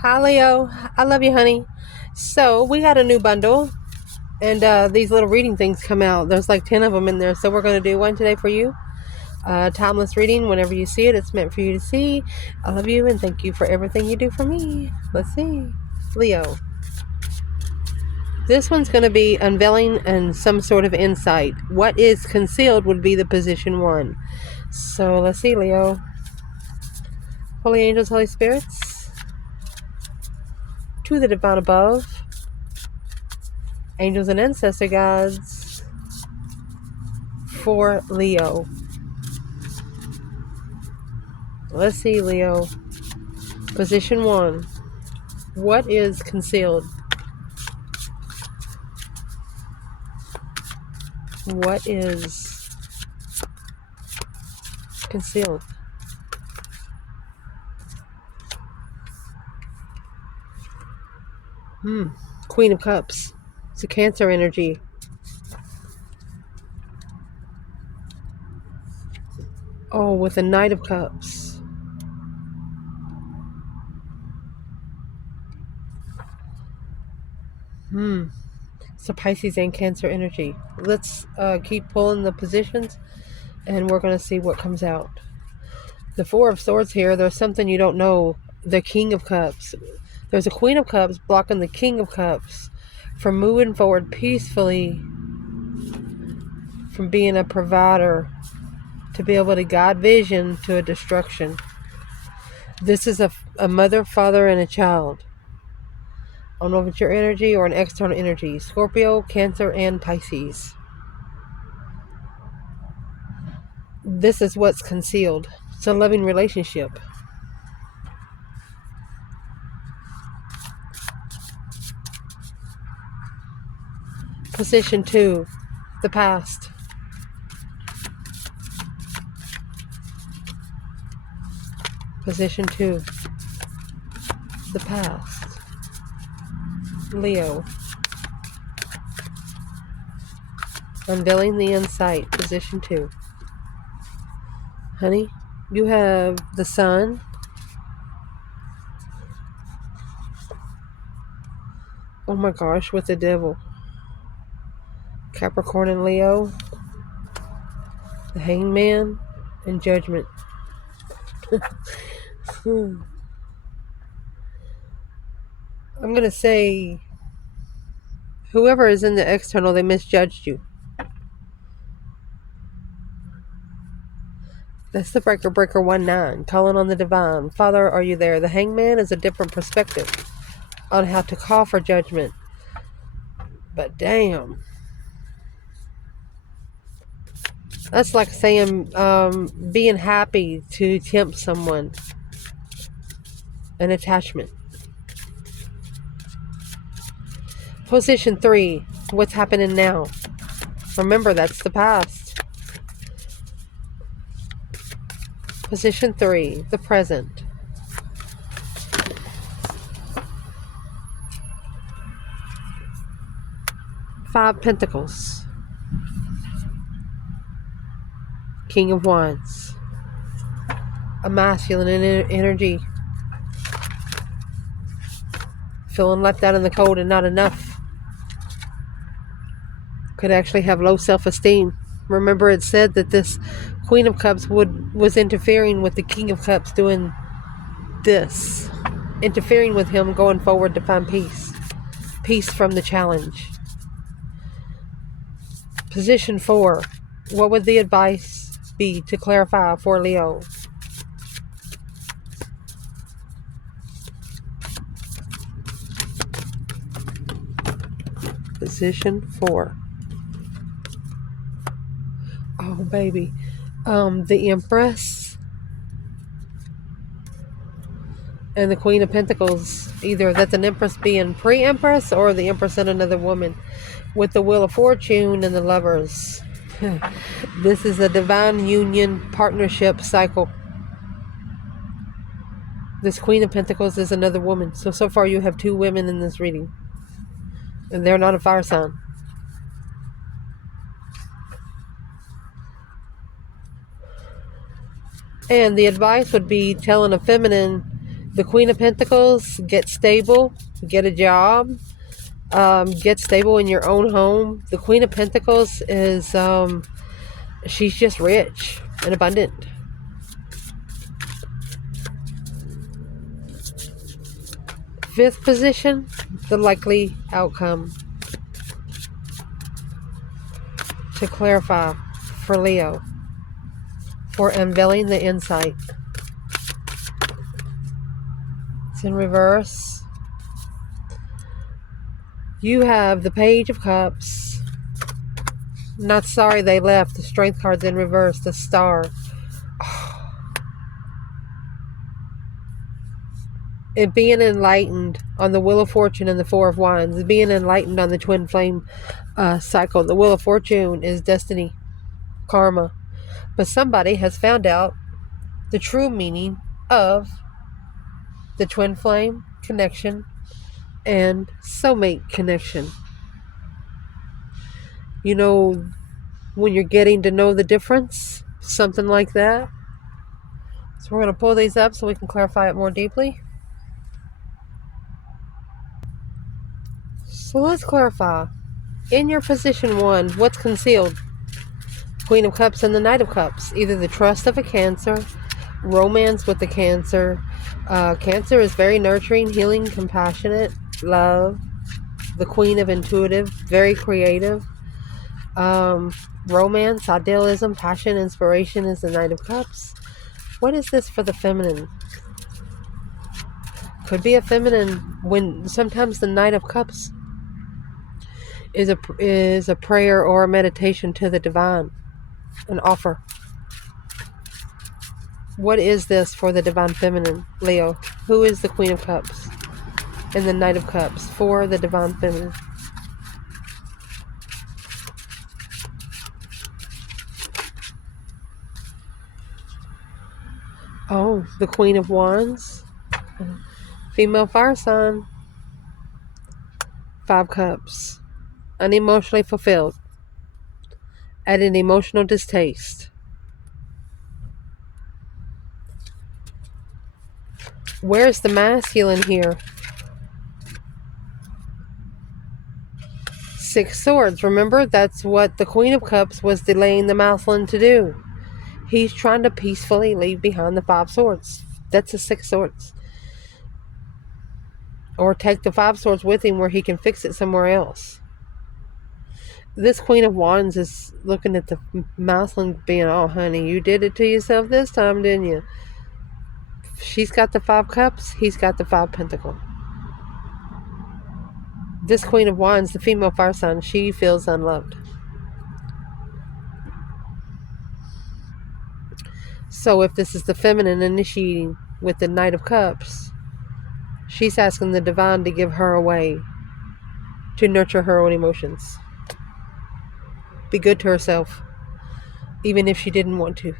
Hi, Leo. I love you, honey. So, we got a new bundle, and these little reading things come out. There's like 10 of them in there. So, we're going to do one today for you. Timeless reading. Whenever you see it, it's meant for you to see. I love you, and thank you for everything you do for me. Let's see. Leo. This one's going to be unveiling and some sort of insight. What is concealed would be the position 1. So, let's see, Leo. Holy angels, Holy spirits, to the divine above, angels and ancestor gods, for Leo. Let's see, Leo. Position 1. What is concealed? What is concealed? Queen of Cups. It's a Cancer energy. Oh, with a Knight of Cups. So Pisces and Cancer energy. Let's keep pulling the positions, and we're going to see what comes out. The Four of Swords here, there's something you don't know. The King of Cups. There's a Queen of Cups blocking the King of Cups from moving forward peacefully, from being a provider, to be able to guide vision to a destruction. This is a mother, father, and a child. I don't know if it's your energy or an external energy. Scorpio, Cancer, and Pisces. This is what's concealed. It's a loving relationship. Position 2, the past. Position 2, the past. Leo. Unveiling the insight. Position 2. Honey, you have the Sun. Oh my gosh, with the Devil. Capricorn and Leo. The Hangman and Judgment. I'm going to say whoever is in the external, they misjudged you. That's the breaker 19, calling on the divine. Father, are you there? The Hangman is a different perspective on how to call for judgment. But damn. That's like saying being happy to tempt someone. An attachment. Position 3. What's happening now? Remember, that's the past. Position 3. The present. Five Pentacles. King of Wands. A masculine energy. Feeling left out in the cold and not enough. Could actually have low self-esteem. Remember, it said that this Queen of Cups was interfering with the King of Cups doing this. Interfering with him going forward to find peace. Peace from the challenge. Position 4. What would the advice be to clarify for Leo? Position 4. Oh, baby. The Empress and the Queen of Pentacles. Either that's an Empress being pre-Empress or the Empress and another woman. With the Wheel of Fortune and the Lovers. This is a divine union partnership cycle. This Queen of Pentacles is another woman. So far you have 2 women in this reading. And they're not a fire sign. And the advice would be telling a feminine The Queen of Pentacles, get stable, get a job, get stable in your own home. The Queen of Pentacles is, she's just rich and abundant. Fifth position, the likely outcome. To clarify for Leo, for unveiling the insight. It's in reverse. You have the Page of Cups. Not sorry they left. The Strength card's in reverse. The Star. It being enlightened on the Wheel of Fortune and the Four of Wands. Being enlightened on the Twin Flame cycle. The Wheel of Fortune is destiny, karma. But somebody has found out the true meaning of the Twin Flame connection and soulmate connection. You know, when you're getting to know the difference, something like that. So we're going to pull these up so we can clarify it more deeply. So let's clarify. In your position 1, what's concealed? Queen of Cups and the Knight of Cups. Either the trust of a Cancer, romance with the Cancer. Cancer is very nurturing, healing, compassionate, love. The Queen of Intuitive, very creative. Romance, idealism, passion, inspiration is the Knight of Cups. What is this for the feminine? Could be a feminine when sometimes the Knight of Cups is a prayer or a meditation to the divine, an offer. What is this for the divine feminine, Leo? Who is the Queen of Cups and the Knight of Cups for the divine feminine? Oh, the Queen of Wands, female fire sign, 5 Cups, unemotionally fulfilled, at an emotional distaste. Where's the masculine here? 6 Swords. Remember, that's what the Queen of Cups was delaying the masculine to do. He's trying to peacefully leave behind the 5 Swords. That's the 6 Swords. Or take the 5 Swords with him where he can fix it somewhere else. This Queen of Wands is looking at the masculine being, oh honey, you did it to yourself this time, didn't you? She's got the 5 Cups. He's got the 5 Pentacles. This Queen of Wands, the female fire sign, she feels unloved. So if this is the feminine initiating with the Knight of Cups, she's asking the divine to give her a way to nurture her own emotions. Be good to herself, even if she didn't want to.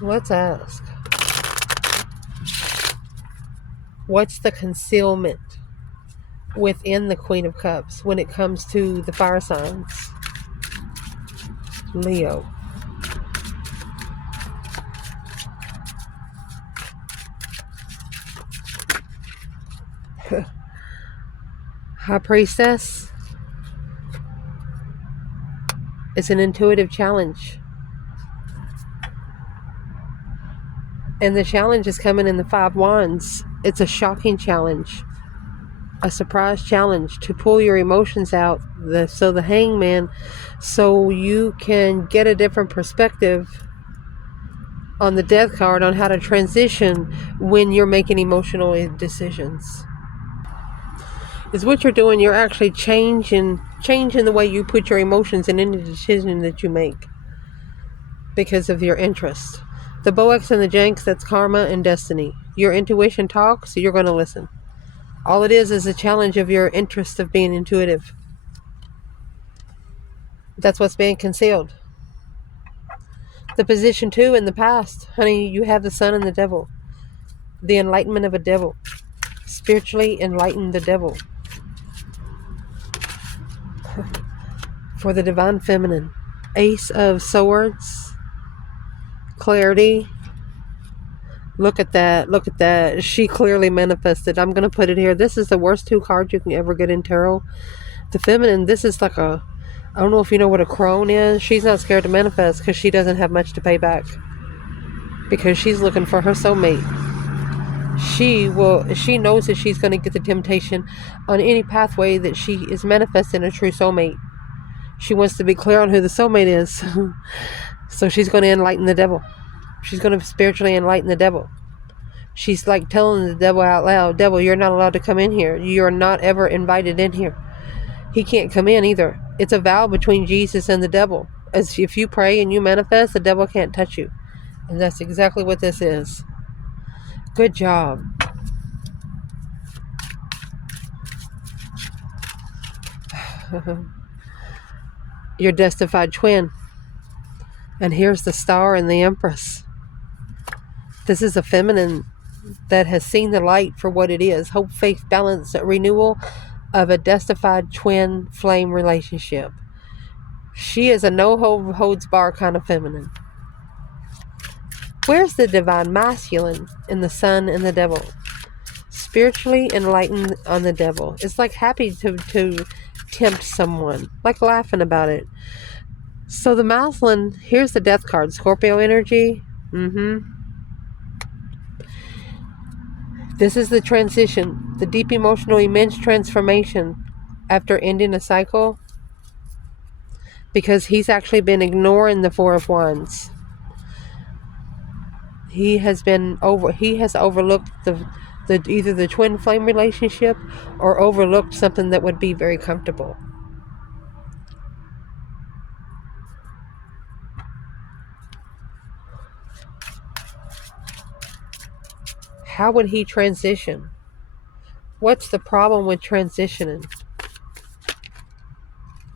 Let's ask. What's the concealment within the Queen of Cups when it comes to the fire signs? Leo. High Priestess. It's an intuitive challenge. And the challenge is coming in the 5 Wands. It's a shocking challenge. A surprise challenge to pull your emotions out. So the Hangman, so you can get a different perspective on the Death card on how to transition when you're making emotional decisions. Is what you're doing, you're actually changing the way you put your emotions in any decision that you make because of your interest. The Boax and the Janks, that's karma and destiny. Your intuition talks, so you're going to listen. All it is a challenge of your interest of being intuitive. That's what's being concealed. The position 2 in the past, honey, you have the Sun and the Devil. The enlightenment of a devil. Spiritually enlighten the devil. for the divine feminine. Ace of Swords, clarity. Look at that. Look at that. She clearly manifested. I'm going to put it here. This is the worst 2 cards you can ever get in tarot. The feminine, this is like I don't know if you know what a crone is. She's not scared to manifest because she doesn't have much to pay back. Because she's looking for her soulmate. She knows that she's going to get the temptation on any pathway that she is manifesting a true soulmate. She wants to be clear on who the soulmate is. So she's going to enlighten the devil. She's going to spiritually enlighten the devil. She's like telling the devil out loud, devil, you're not allowed to come in here. You're not ever invited in here. He can't come in either. It's a vow between Jesus and the devil. As if you pray and you manifest, the devil can't touch you. And that's exactly what this is. Good job. Your destified twin. And here's the Star and the Empress. This is a feminine that has seen the light for what it is. Hope, faith, balance, renewal of a destified twin flame relationship. She is a no holds bar kind of feminine. Where's the divine masculine in the Sun and the Devil? Spiritually enlightened on the devil. It's like happy to tempt someone. Like laughing about it. So the masculine, here's the Death card. Scorpio energy. This is the transition. The deep emotional immense transformation after ending a cycle. Because he's actually been ignoring the Four of Wands. He has overlooked the either the twin flame relationship or overlooked something that would be very comfortable. How would he transition? What's the problem with transitioning?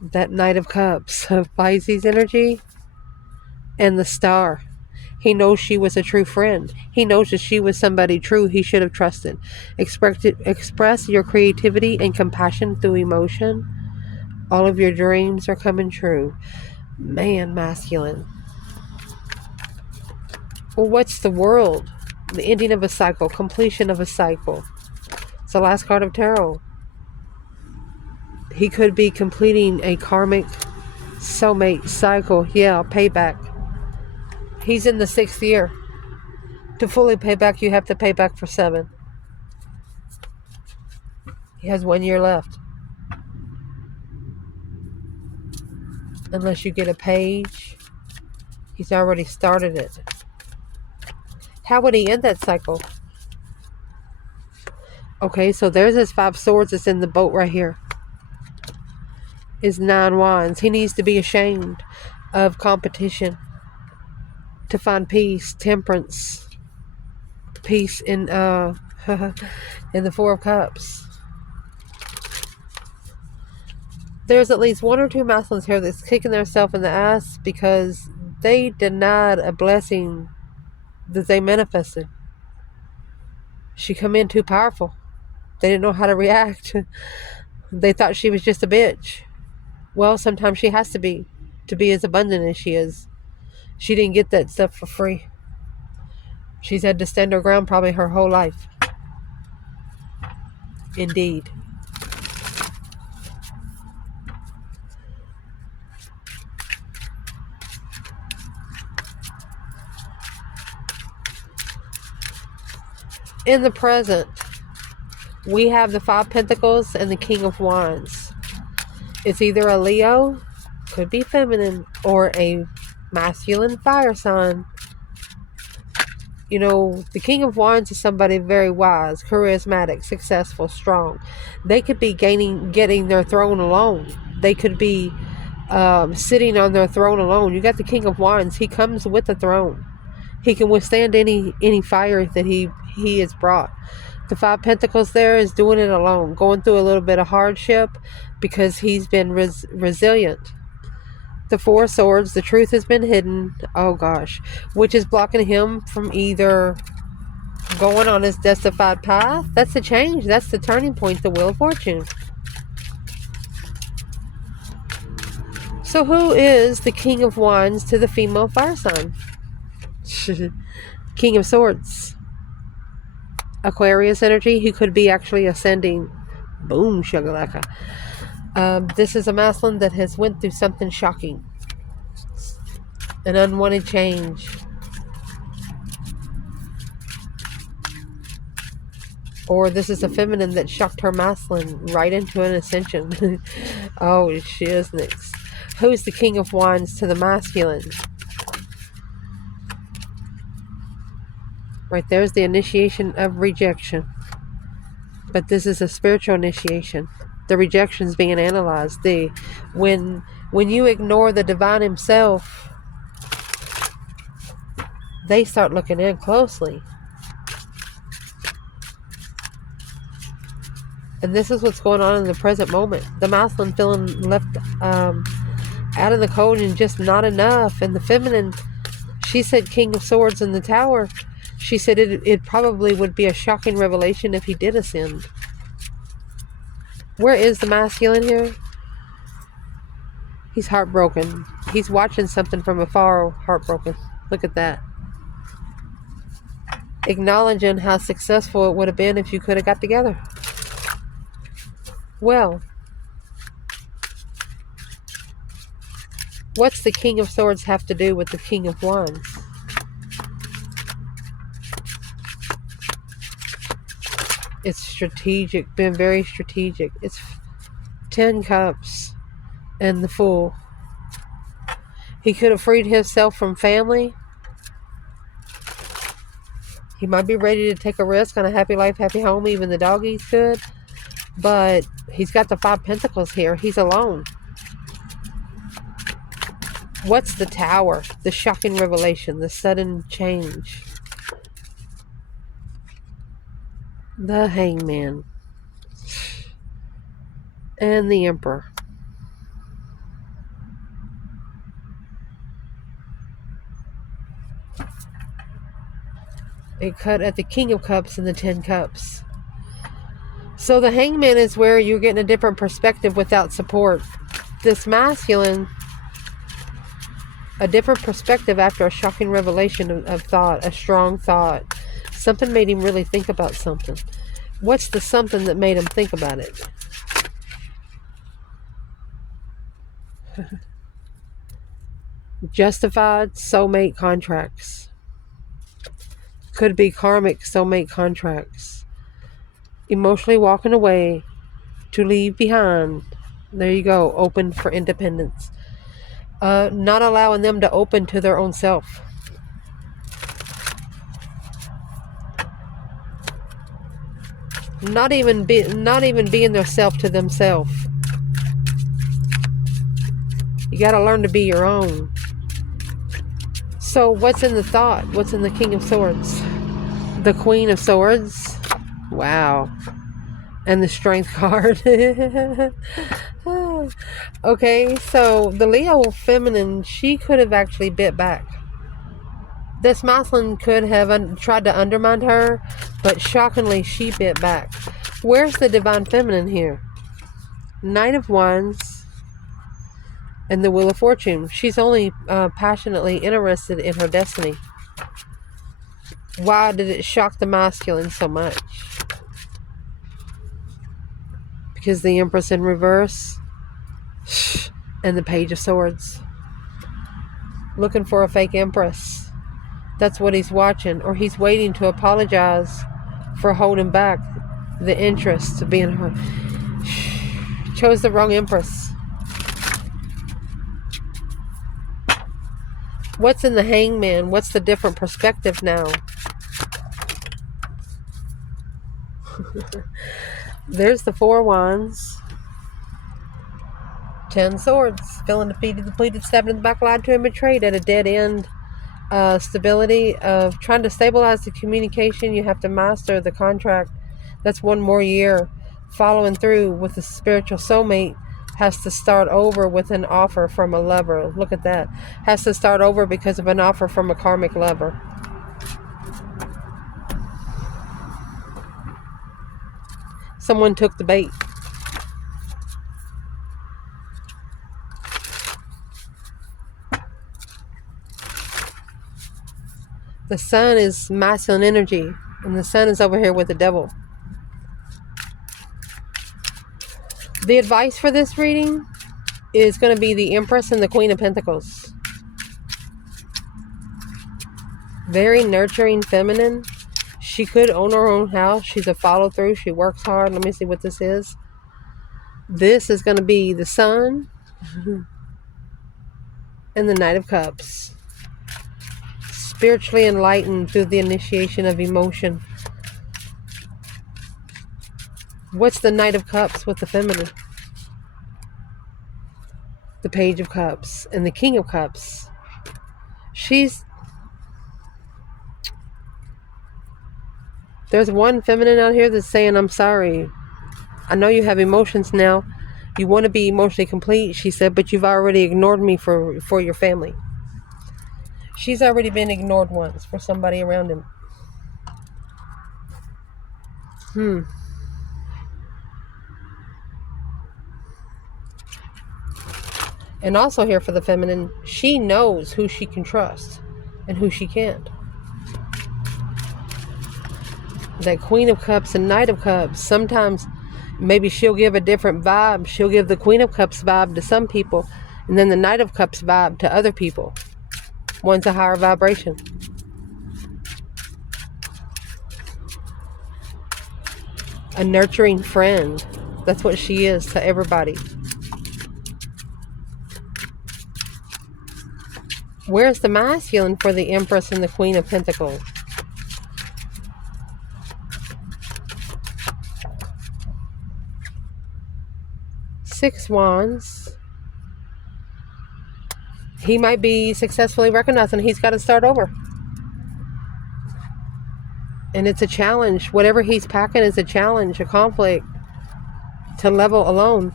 That Knight of Cups of Pisces energy and the Star. He knows she was a true friend. He knows that she was somebody true he should have trusted. Express your creativity and compassion through emotion. All of your dreams are coming true. Man, masculine. Well, what's the World? The ending of a cycle. Completion of a cycle. It's the last card of tarot. He could be completing a karmic soulmate cycle. Yeah, payback. He's in the 6th year. To fully pay back, you have to pay back for 7. He has 1 year left. Unless you get a page. He's already started it. How would he end that cycle? Okay, so there's his 5 swords that's in the boat right here. His 9 wands. He needs to be ashamed of competition. To find peace, temperance, peace in in the 4 of Cups. There's at least 1 or 2 masculines here that's kicking themselves in the ass because they denied a blessing that they manifested. She come in too powerful. They didn't know how to react. They thought she was just a bitch. Well, sometimes she has to be as abundant as she is. She didn't get that stuff for free. She's had to stand her ground probably her whole life. Indeed. In the present, we have the 5 Pentacles and the King of Wands. It's either a Leo, could be feminine, or a masculine fire sign. You know, the King of Wands is somebody very wise, charismatic, successful, strong. They could be getting their throne alone. They could be sitting on their throne alone. You got the King of Wands. He comes with the throne. He can withstand any fire that he has brought. The 5 Pentacles there is doing it alone, going through a little bit of hardship because he's been resilient. The 4 Swords, the truth has been hidden. Oh gosh. Which is blocking him from either going on his destified path. That's the change. That's the turning point, the Wheel of Fortune. So who is the King of Wands to the female fire sign? King of Swords. Aquarius energy, who could be actually ascending. Boom, shagalaka. This is a masculine that has went through something shocking. An unwanted change. Or this is a feminine that shocked her masculine right into an ascension. Oh, she is next. Who's the King of Wands to the masculine? Right there's the initiation of rejection. But this is a spiritual initiation. The rejection's being analyzed. When you ignore the divine himself, they start looking in closely. And this is what's going on in the present moment. The masculine feeling left out of the cold and just not enough. And the feminine, she said King of Swords in the Tower. She said it probably would be a shocking revelation if he did ascend. Where is the masculine here? He's heartbroken. He's watching something from afar, heartbroken. Look at that. Acknowledging how successful it would have been if you could have got together. Well, what's the King of Swords have to do with the King of Wands? It's strategic, been very strategic. It's 10 cups and the Fool. He could have freed himself from family. He might be ready to take a risk on a happy life, happy home. Even the doggies could. But he's got the 5 Pentacles here. He's alone. What's the Tower? The shocking revelation. The sudden change. The Hangman. And the Emperor. It cut at the King of Cups and the 10 Cups. So the Hangman is where you're getting a different perspective without support. This masculine, a different perspective after a shocking revelation of thought, a strong thought. Something made him really think about something. What's the something that made him think about it? Justified soulmate contracts. Could be karmic soulmate contracts. Emotionally walking away to leave behind. There you go. Open for independence. Not allowing them to open to their own self. Not even being their self to themselves. You got to learn to be your own. So what's in the thought? What's in the King of Swords? The Queen of Swords. Wow. And the Strength card. Okay, so the Leo feminine, she could have actually bit back. This masculine could have tried to undermine her, but shockingly, she bit back. Where's the divine feminine here? Knight of Wands. And the Wheel of Fortune. She's only passionately interested in her destiny. Why did it shock the masculine so much? Because the Empress in reverse. And the Page of Swords. Looking for a fake Empress. That's what he's watching. Or he's waiting to apologize for holding back the interest to being her. Chose the wrong Empress. What's in the Hangman? What's the different perspective now? There's the 4 Wands. 10 Swords. Feeling defeated, depleted, stabbed in the back, lied to, and betrayed at a dead end. Stability of trying to stabilize the communication. You have to master the contract. That's 1 more year. Following through with the spiritual soulmate. Has to start over with an offer from a lover. Look at that. Has to start over because of an offer from a karmic lover. Someone took the bait. The sun is masculine energy, and the sun is over here with the devil. The advice for this reading is going to be the Empress and the Queen of Pentacles. Very nurturing, feminine. She could own her own house. She's a follow-through. She works hard. Let me see what this is. This is going to be the Sun and the Knight of Cups. Spiritually enlightened through the initiation of emotion. What's the Knight of Cups with the feminine? The Page of Cups and the King of Cups. There's one feminine out here that's saying, I'm sorry. I know you have emotions now. You want to be emotionally complete, she said, but you've already ignored me for your family. She's already been ignored once for somebody around him. And also here for the feminine, she knows who she can trust and who she can't. That Queen of Cups and Knight of Cups, sometimes maybe she'll give a different vibe. She'll give the Queen of Cups vibe to some people, and then the Knight of Cups vibe to other people. One's a higher vibration. A nurturing friend. That's what she is to everybody. Where's the masculine for the Empress and the Queen of Pentacles? Six Wands. He might be successfully recognized and he's got to start over. And it's a challenge. Whatever he's packing is a challenge, a conflict to level alone.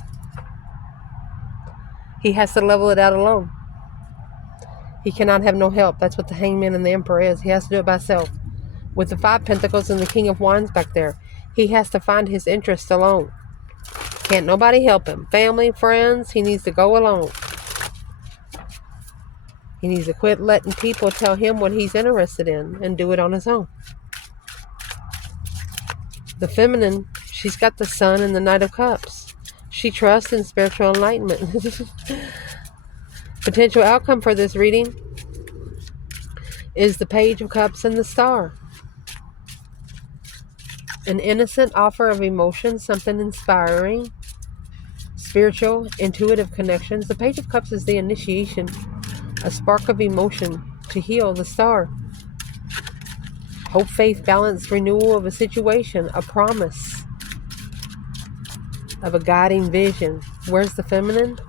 He has to level it out alone. He cannot have no help. That's what the Hangman and the Emperor is. He has to do it by himself. With the Five Pentacles and the King of Wands back there, he has to find his interest alone. Can't nobody help him. Family, friends, he needs to go alone. He needs to quit letting people tell him what he's interested in and do it on his own. The feminine, she's got the Sun and the Knight of Cups. She trusts in spiritual enlightenment. Potential outcome for this reading is the Page of Cups and the Star. An innocent offer of emotion, something inspiring, spiritual, intuitive connections. The Page of Cups is the initiation, a spark of emotion to heal. The Star. Hope, faith, balance, renewal of a situation, a promise of a guiding vision. Where's the feminine?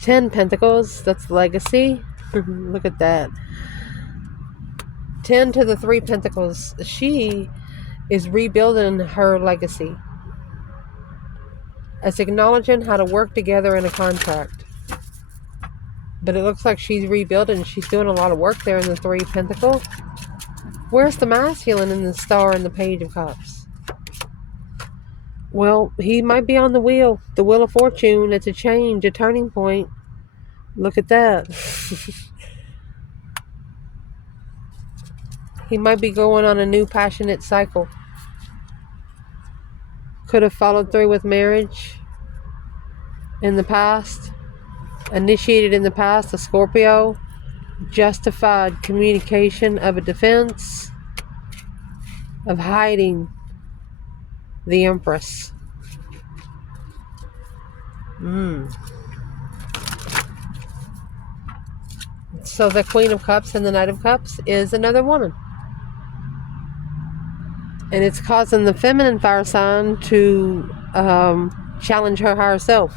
10 Pentacles, that's legacy. Look at that. 10 to the 3 Pentacles. She is rebuilding her legacy. It's acknowledging how to work together in a contract. But it looks like she's rebuilding. She's doing a lot of work there in the 3 Pentacles. Where's the masculine in the Star and the Page of Cups? Well, he might be on the wheel of fortune. It's a change, a turning point. Look at that. He might be going on a new passionate cycle. Could have followed through with marriage in the past. Initiated in the past, a Scorpio. Justified communication of a defense. Of hiding the Empress. So the Queen of Cups and the Knight of Cups is another woman. And it's causing the feminine fire sign to challenge her higher self.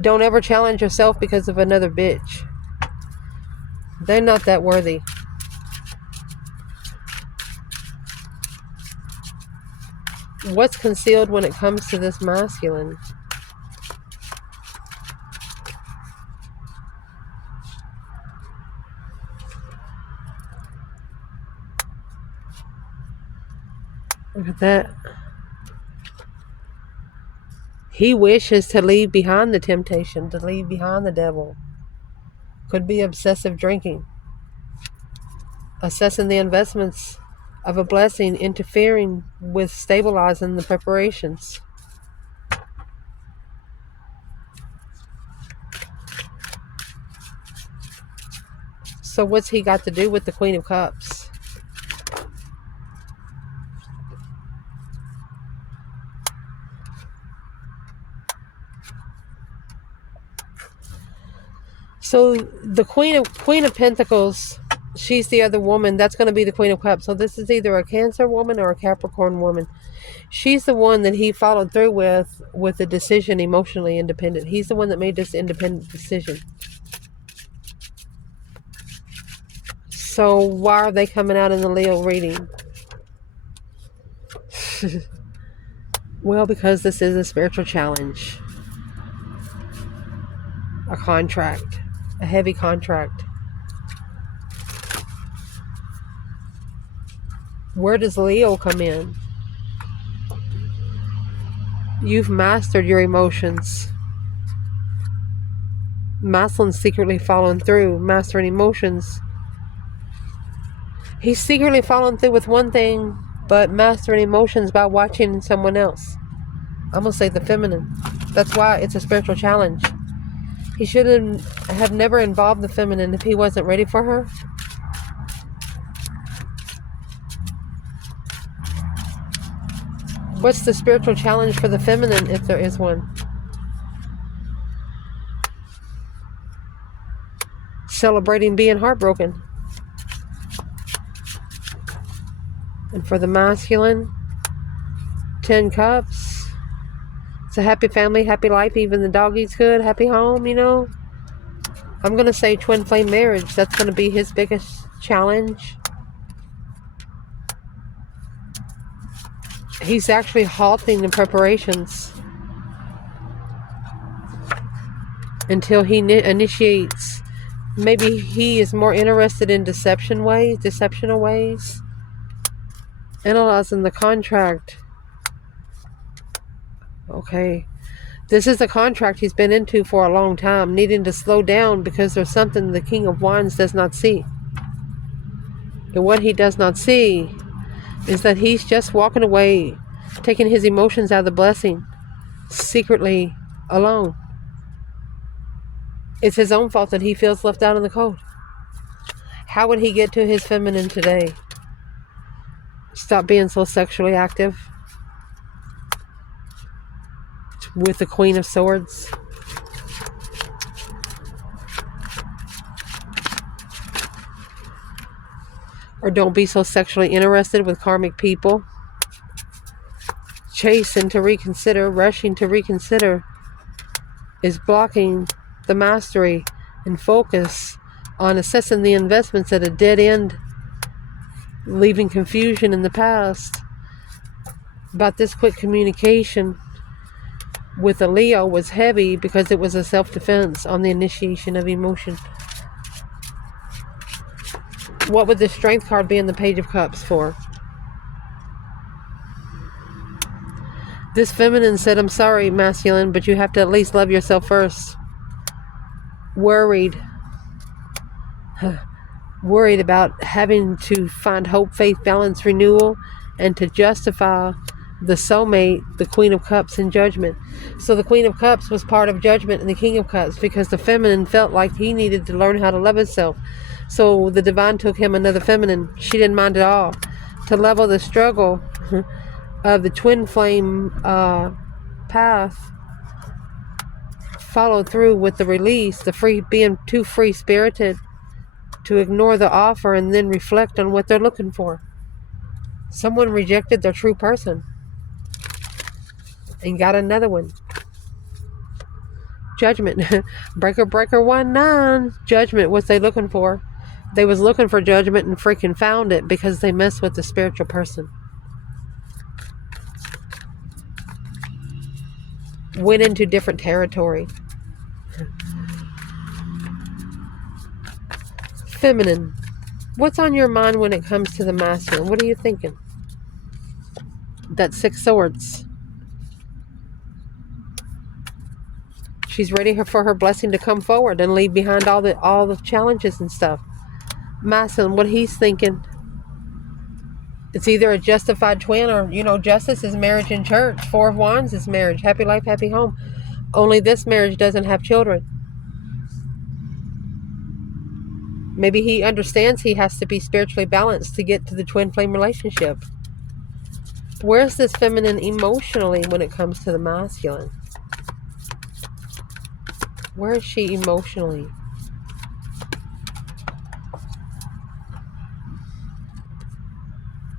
Don't ever challenge yourself because of another bitch. They're not that worthy. What's concealed when it comes to this masculine? Look at that. He wishes to leave behind the temptation, to leave behind the devil. Could be obsessive drinking. assessing the investments of a blessing, interfering with stabilizing the preparations. So what's he got to do with the Queen of Cups? So the Queen of Pentacles, she's the other woman. That's going to be the Queen of Cups. So this is either a Cancer woman or a Capricorn woman. She's the one that he followed through with the decision, emotionally independent. He's the one that made this independent decision. So why are they coming out in the Leo reading? Well, because this is a spiritual challenge. A contract. A heavy contract. Where does Leo come in? You've mastered your emotions. Masculine's secretly following through, mastering emotions. He's secretly following through with one thing, but mastering emotions by watching someone else. I'm going to say the feminine. That's why it's a spiritual challenge. He should have never involved the feminine if he wasn't ready for her. What's the spiritual challenge for the feminine, if there is one? Celebrating being heartbroken. And for the masculine, 10 cups. It's a happy family, happy life, even the dog eats good, happy home, you know. I'm going to say twin flame marriage. That's going to be his biggest challenge. He's actually halting the preparations until he initiates. Maybe he is more interested in deceptional ways, analyzing the contract. Okay. This is a contract he's been into for a long time, needing to slow down because there's something the King of Wands does not see. And what he does not see is that he's just walking away, taking his emotions out of the blessing, secretly alone. It's his own fault that he feels left out in the cold. How would he get to his feminine today? Stop being so sexually active. With the Queen of Swords. Or don't be so sexually interested with karmic people. Chasing to reconsider, rushing to reconsider is blocking the mastery and focus on assessing the investments at a dead end, leaving confusion in the past. About this quick communication with a Leo was heavy because it was a self-defense on the initiation of emotion. What would the Strength card be in the Page of Cups for? This feminine said, I'm sorry, masculine, but you have to at least love yourself first. Worried. Worried about having to find hope, faith, balance, renewal, and to justify the soulmate, the Queen of Cups, in Judgment. So the Queen of Cups was part of Judgment and the King of Cups because the feminine felt like he needed to learn how to love himself. So the divine took him another feminine. She didn't mind at all. To level the struggle of the twin flame path, followed through with the release, the free, being too free-spirited to ignore the offer and then reflect on what they're looking for. Someone rejected their true person and got another one. Judgment. Breaker 1-9. Judgment. What's they looking for? They was looking for judgment and freaking found it because they messed with the spiritual person. Went into different territory. Feminine. What's on your mind when it comes to the masculine? What are you thinking? That 6 swords. She's ready for her blessing to come forward and leave behind all the challenges and stuff. masculine, what he's thinking. It's either a justified twin or, justice is marriage in church. Four of Wands is marriage. Happy life, happy home. Only this marriage doesn't have children. Maybe he understands he has to be spiritually balanced to get to the twin flame relationship. Where's this feminine emotionally when it comes to the masculine? Where is she emotionally?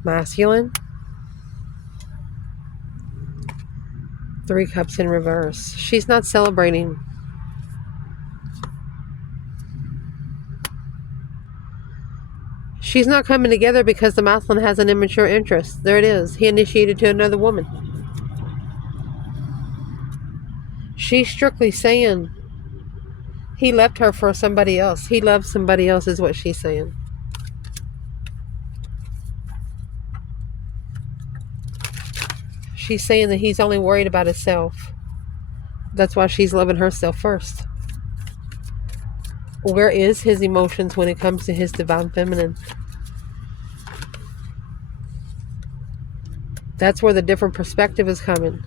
Masculine. 3 cups in reverse. She's not celebrating. She's not coming together because the masculine has an immature interest. There it is. He initiated to another woman. She's strictly saying he left her for somebody else. He loves somebody else is what she's saying. She's saying that he's only worried about himself. That's why she's loving herself first. Where is his emotions when it comes to his divine feminine? That's where the different perspective is coming.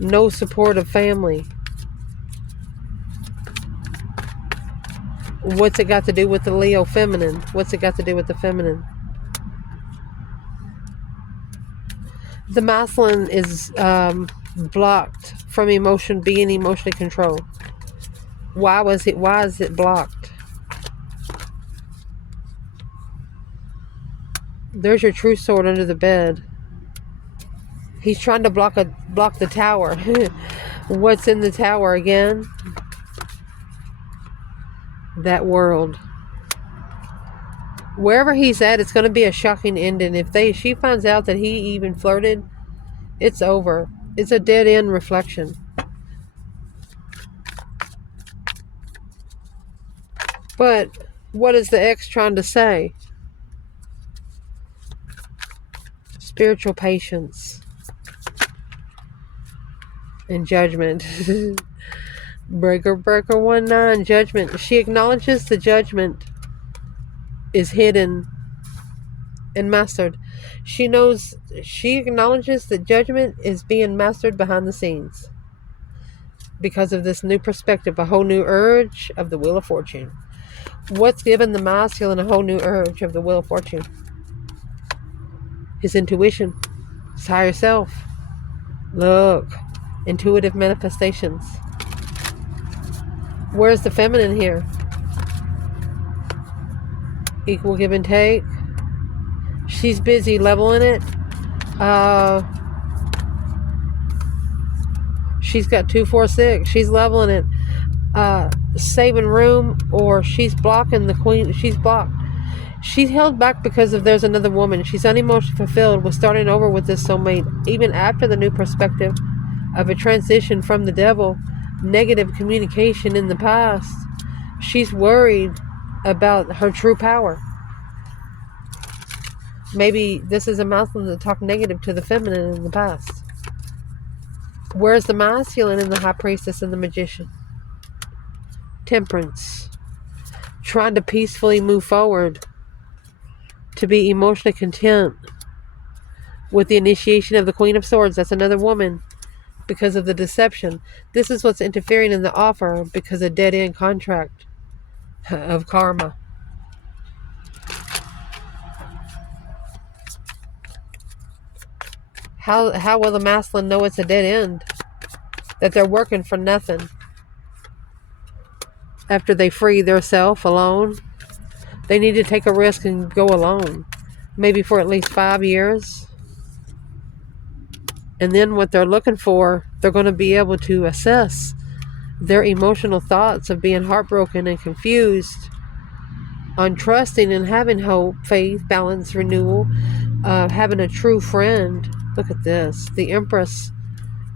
No support of family. What's it got to do with the Leo feminine? What's it got to do with the feminine? The masculine is blocked from being emotionally controlled. Why is it blocked? There's your true sword under the bed. He's trying to block the tower. What's in the tower again? That world. Wherever he's at, it's going to be a shocking ending. If she finds out that he even flirted, it's over. It's a dead end reflection. But what is the ex trying to say? Spiritual patience and judgment. Breaker 1-9, judgment. She acknowledges the judgment is hidden and mastered. She acknowledges that judgment is being mastered behind the scenes because of this new perspective, a whole new urge of the Wheel of Fortune. What's given the masculine a whole new urge of the Wheel of Fortune? His intuition, his higher self. Look, intuitive manifestations. Where's the feminine here? Equal give and take. She's busy leveling it. She's got 2, 4, 6. She's leveling it. Saving room, or she's blocking the queen. She's blocked. She's held back because there's another woman. She's unemotionally fulfilled with starting over with this soulmate, even after the new perspective of a transition from the devil, negative communication in the past. She's worried about her true power. Maybe this is a masculine that talked negative to the feminine in the past. Where's the masculine in the High Priestess and the Magician? Temperance. Trying to peacefully move forward. To be emotionally content. With the initiation of the Queen of Swords. That's another woman. Because of the deception. This is what's interfering in the offer. Because of dead-end contract. Of karma. How will the masculine know it's a dead end? That they're working for nothing. After they free their self alone, they need to take a risk and go alone. Maybe for at least 5 years. And then what they're looking for, they're going to be able to assess their emotional thoughts of being heartbroken and confused, on trusting and having hope, faith, balance, renewal, having a true friend. Look at this. The Empress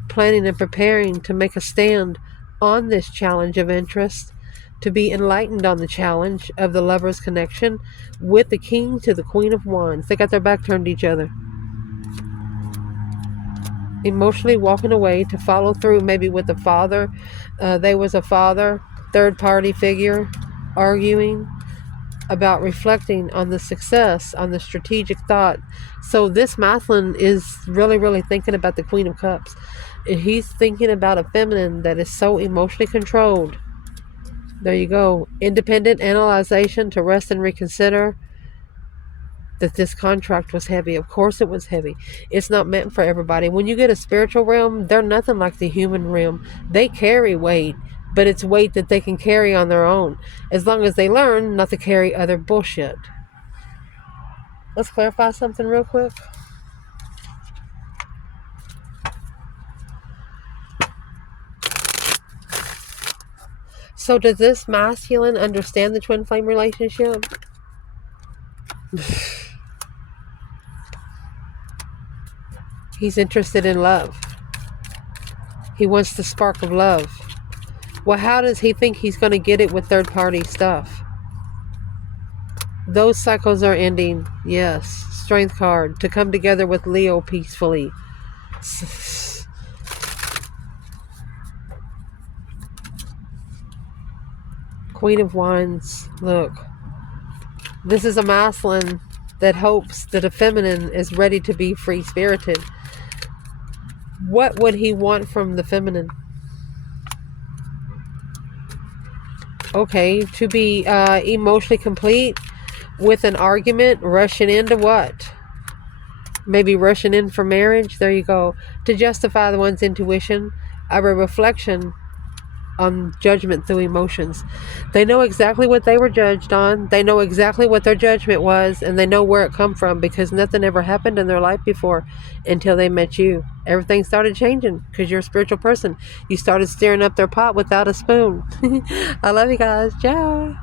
planning and preparing to make a stand on this challenge of interest, to be enlightened on the challenge of the lover's connection with the King to the Queen of Wands. They got their back turned to each other. Emotionally walking away to follow through, maybe with the father. They was a father, third party figure, arguing. about reflecting on the success, on the strategic thought. So this masculine is really, really thinking about the Queen of Cups. He's thinking about a feminine that is so emotionally controlled. There you go. Independent analyzation to rest and reconsider that this contract was heavy. Of course it was heavy. It's not meant for everybody. When you get a spiritual realm, they're nothing like the human realm. They carry weight, but it's weight that they can carry on their own, as long as they learn not to carry other bullshit. Let's clarify something real quick. So does this masculine understand the twin flame relationship? He's interested in love. He wants the spark of love. Well, how does he think he's going to get it with third-party stuff? Those cycles are ending. Yes. Strength card. To come together with Leo peacefully. Queen of Wands. Look. This is a masculine that hopes that a feminine is ready to be free-spirited. What would he want from the feminine? Okay, to be emotionally complete with an argument, rushing into what? Maybe rushing in for marriage. There you go. To justify the one's intuition, a reflection on judgment through emotions. They know exactly what they were judged on. They know exactly what their judgment was, and they know where it come from, because nothing ever happened in their life before until they met you. Everything started changing because you're a spiritual person. You started stirring up their pot without a spoon. I love you guys. Ciao.